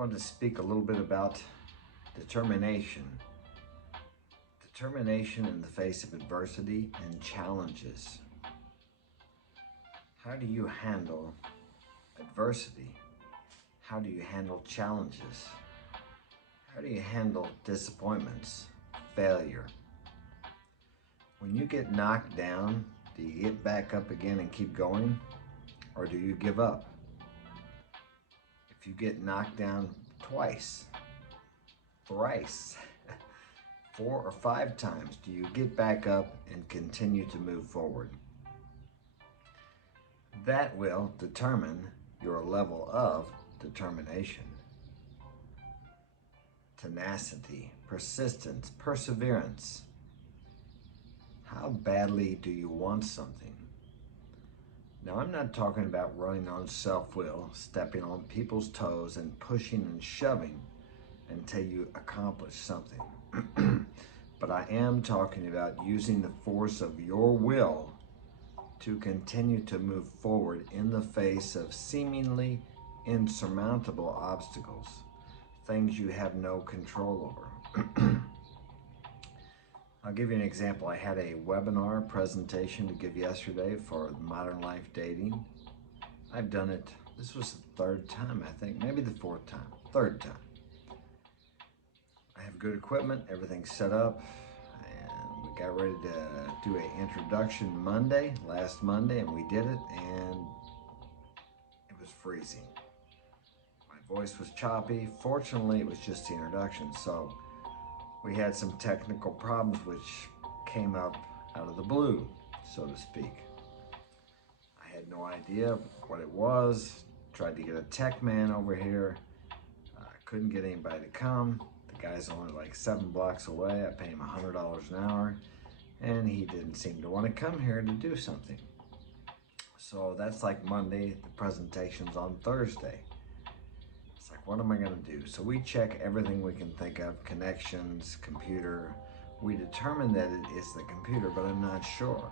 going to speak a little bit about determination. Determination in the face of adversity and challenges. How do you handle adversity? How do you handle challenges? How do you handle disappointments, failure? When you get knocked down, do you get back up again and keep going? Or do you give up? If you get knocked down twice, thrice, 4 or 5 times, do you get back up and continue to move forward? That will determine your level of determination, tenacity, persistence, perseverance. How badly do you want something? Now, I'm not talking about running on self-will, stepping on people's toes and pushing and shoving until you accomplish something. But I am talking about using the force of your will to continue to move forward in the face of seemingly insurmountable obstacles, things you have no control over. I'll give you an example. I had a webinar presentation to give yesterday for Modern Life Dating. I've done it, this was the 3rd time, I think, maybe the 4th time, 3rd time. I have good equipment, everything's set up, and we got ready to do an introduction Monday, last Monday, and we did it, and it was freezing. My voice was choppy. Fortunately, it was just the introduction, so we had some technical problems which came up out of the blue, so to speak. I had no idea what it was. Tried to get a tech man over here. Couldn't get anybody to come. The guy's only like 7 blocks away. I pay him $100 an hour, and he didn't seem to want to come here to do something. So that's like Monday. The presentation's on Thursday. It's like, what am I going to do? So we check everything we can think of, connections, computer. We determine that it is the computer, but I'm not sure.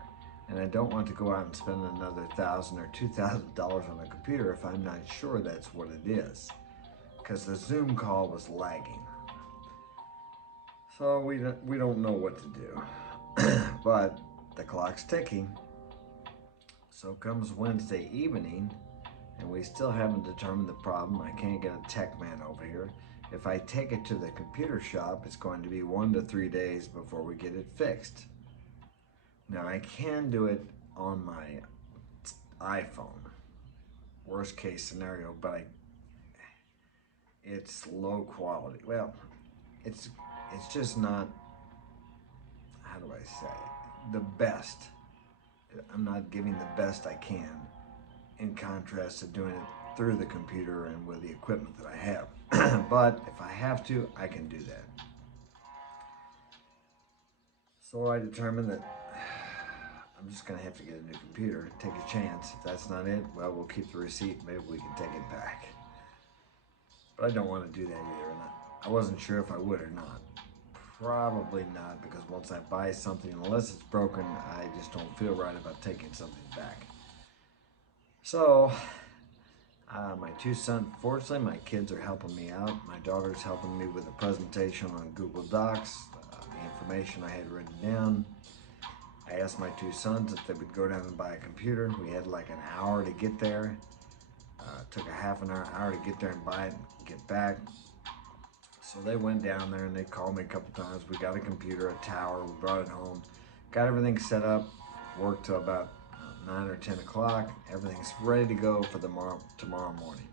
And I don't want to go out and spend another $1,000 or $2,000 on a computer if I'm not sure that's what it is, because the Zoom call was lagging. So we don't know what to do, but the clock's ticking. So comes Wednesday evening, and we still haven't determined the problem. I can't get a tech man over here. If I take it to the computer shop, it's going to be 1 to 3 days before we get it fixed. Now, I can do it on my iPhone, worst case scenario, but it's low quality. Well, it's just not, how do I say, the best. I'm not giving the best I can, in contrast to doing it through the computer and with the equipment that I have. But if I have to, I can do that. So I determined that I'm just gonna have to get a new computer, take a chance. If that's not it, well, we'll keep the receipt, maybe we can take it back. But I don't want to do that either, and I wasn't sure if I would or not. Probably not, because once I buy something, unless it's broken, I just don't feel right about taking something back. So, my 2 sons, fortunately, my kids are helping me out. My daughter's helping me with a presentation on Google Docs, the information I had written down. I asked my 2 sons if they would go down and buy a computer. We had like an hour to get there. Took a half an hour to get there and buy it and get back. So they went down there and they called me a couple times. We got a computer, a tower, we brought it home. Got everything set up, worked till about 9 or 10 o'clock. Everything's ready to go for tomorrow morning,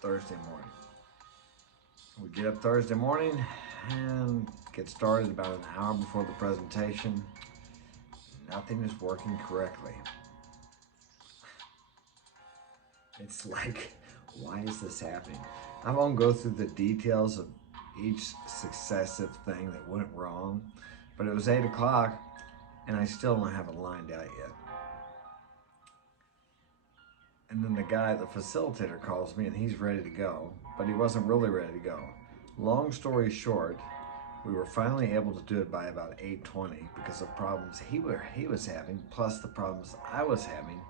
Thursday morning. We get up Thursday morning and get started about an hour before the presentation. Nothing is working correctly. It's like, why is this happening? I won't go through the details of each successive thing that went wrong, but it was 8 o'clock and I still don't have it lined out yet. And then the guy, the facilitator, calls me and he's ready to go, but he wasn't really ready to go. Long story short, we were finally able to do it by about 8:20 because of problems he was having, plus the problems I was having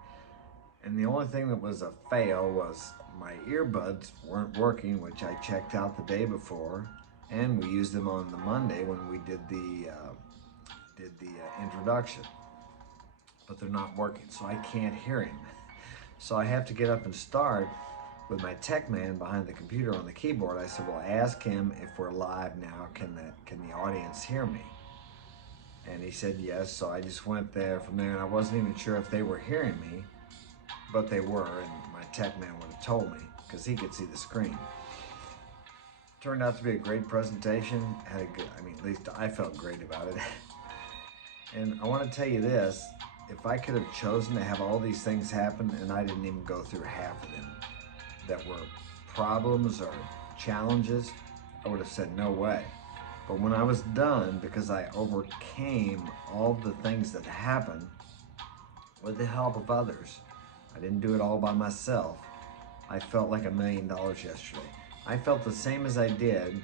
And the only thing that was a fail was my earbuds weren't working, which I checked out the day before, and we used them on the Monday when we did the introduction. But they're not working, so I can't hear him. So I have to get up and start with my tech man behind the computer on the keyboard. I said, well, ask him if we're live now. Can the audience hear me? And he said yes. So I just went there from there, and I wasn't even sure if they were hearing me, but they were, and my tech man would have told me because he could see the screen. Turned out to be a great presentation. Had a good, at least I felt great about it. And I want to tell you this, if I could have chosen to have all these things happen and I didn't even go through half of them that were problems or challenges, I would have said no way. But when I was done, because I overcame all the things that happened with the help of others, I didn't do it all by myself, I felt like $1 million yesterday. I felt the same as I did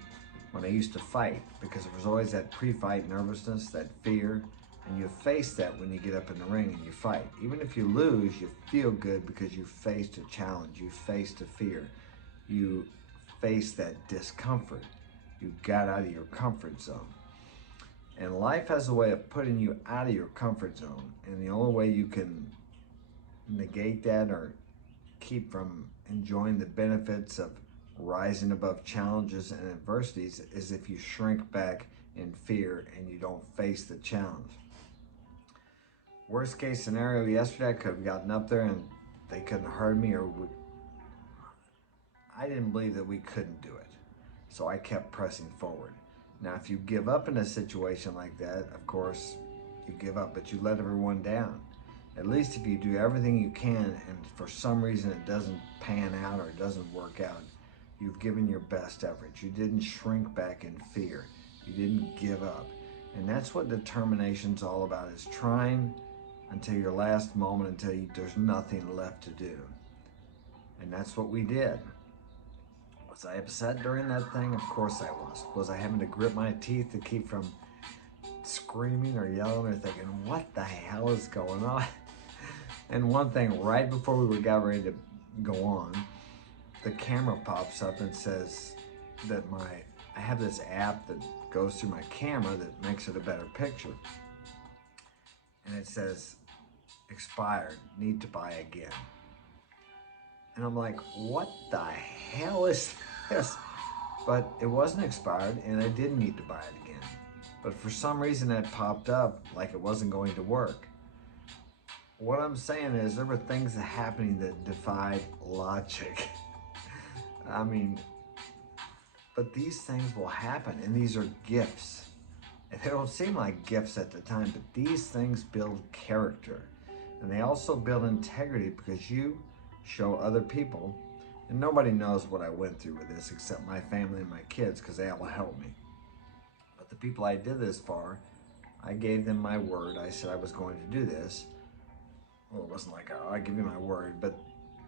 when I used to fight, because there was always that pre-fight nervousness, that fear, and you face that when you get up in the ring and you fight. Even if you lose, you feel good because you faced a challenge, you faced a fear, you faced that discomfort, you got out of your comfort zone. And life has a way of putting you out of your comfort zone, and the only way you can negate that or keep from enjoying the benefits of rising above challenges and adversities is if you shrink back in fear and you don't face the challenge. Worst case scenario yesterday, I could have gotten up there and they couldn't have heard me, or I didn't believe that we couldn't do it. So I kept pressing forward. Now, if you give up in a situation like that, of course, you give up, but you let everyone down. At least if you do everything you can and for some reason it doesn't pan out or it doesn't work out, you've given your best effort. You didn't shrink back in fear. You didn't give up. And that's what determination's all about, is trying until your last moment, until there's nothing left to do. And that's what we did. Was I upset during that thing? Of course I was. Was I having to grip my teeth to keep from screaming or yelling or thinking, what the hell is going on? And one thing, right before we got ready to go on, the camera pops up and says that I have this app that goes through my camera that makes it a better picture. And it says, expired, need to buy again. And I'm like, what the hell is this? But it wasn't expired and I didn't need to buy it again. But for some reason that popped up like it wasn't going to work. What I'm saying is there were things happening that defied logic. But these things will happen, and these are gifts. And they don't seem like gifts at the time, but these things build character. And they also build integrity because you show other people, and nobody knows what I went through with this except my family and my kids because they all helped me. But the people I did this for, I gave them my word. I said I was going to do this. Well, it wasn't like, oh, I give you my word, but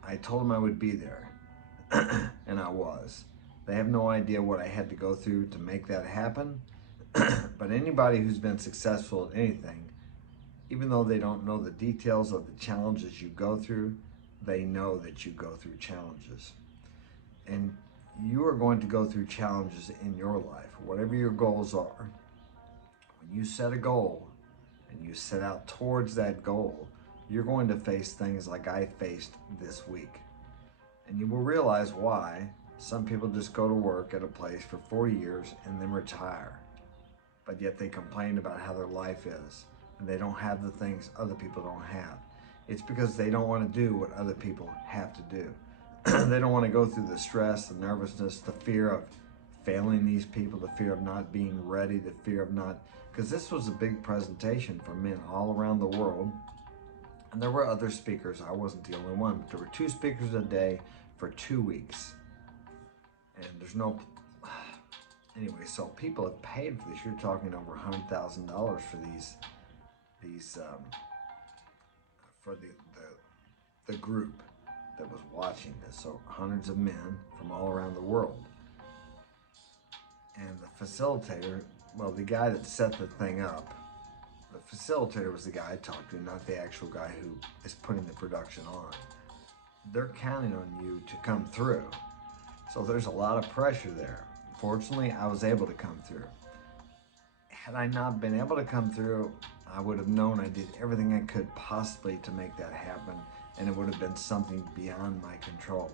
I told them I would be there, and I was. They have no idea what I had to go through to make that happen, but anybody who's been successful at anything, even though they don't know the details of the challenges you go through, they know that you go through challenges. And you are going to go through challenges in your life, whatever your goals are. When you set a goal and you set out towards that goal, you're going to face things like I faced this week. And you will realize why some people just go to work at a place for 4 years and then retire. But yet they complain about how their life is and they don't have the things other people don't have. It's because they don't want to do what other people have to do. They don't want to go through the stress, the nervousness, the fear of failing these people, the fear of not being ready, the fear of not, because this was a big presentation for men all around the world. And there were other speakers. I wasn't the only one, but there were 2 speakers a day for 2 weeks. And there's no, anyway, so people have paid for this. You're talking over $100,000 for these for the group that was watching this. So hundreds of men from all around the world. And the facilitator, well, the guy that set the thing up, the facilitator was the guy I talked to, not the actual guy who is putting the production on. they're counting on you to come through. So there's a lot of pressure there. Fortunately, I was able to come through. Had I not been able to come through, I would have known I did everything I could possibly to make that happen, and it would have been something beyond my control.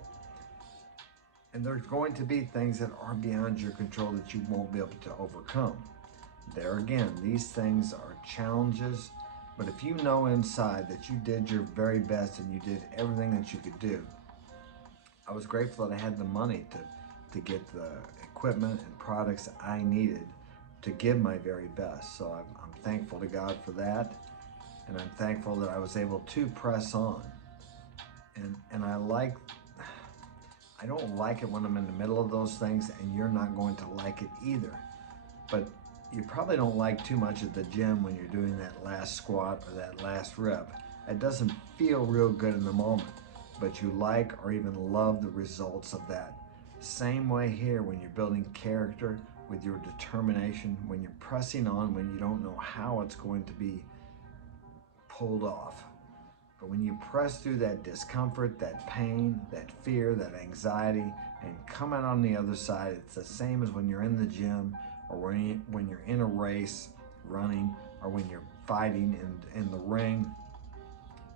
And there's going to be things that are beyond your control that you won't be able to overcome. There again, these things are challenges, but if you know inside that you did your very best and you did everything that you could do, I was grateful that I had the money to get the equipment and products I needed to give my very best. So I'm thankful to God for that. And I'm thankful that I was able to press on. And I don't like it when I'm in the middle of those things, and you're not going to like it either. But you probably don't like too much at the gym when you're doing that last squat or that last rep. It doesn't feel real good in the moment, but you like or even love the results of that. Same way here when you're building character with your determination, when you're pressing on, when you don't know how it's going to be pulled off. But when you press through that discomfort, that pain, that fear, that anxiety, and come out on the other side, it's the same as when you're in the gym or when you're in a race running or when you're fighting in the ring.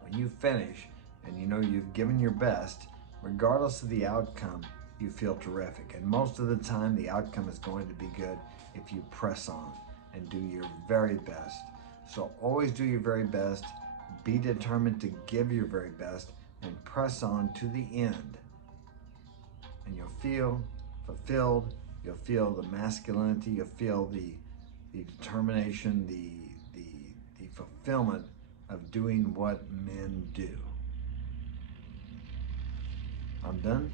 When you finish and you know you've given your best, regardless of the outcome, you feel terrific. And most of the time, the outcome is going to be good if you press on and do your very best. So always do your very best. Be determined to give your very best and press on to the end. And you'll feel fulfilled. You'll feel the masculinity. You'll feel the determination, the fulfillment of doing what men do. I'm done.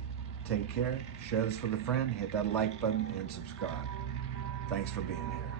Take care. Share this with a friend. Hit that like button and subscribe. Thanks for being here.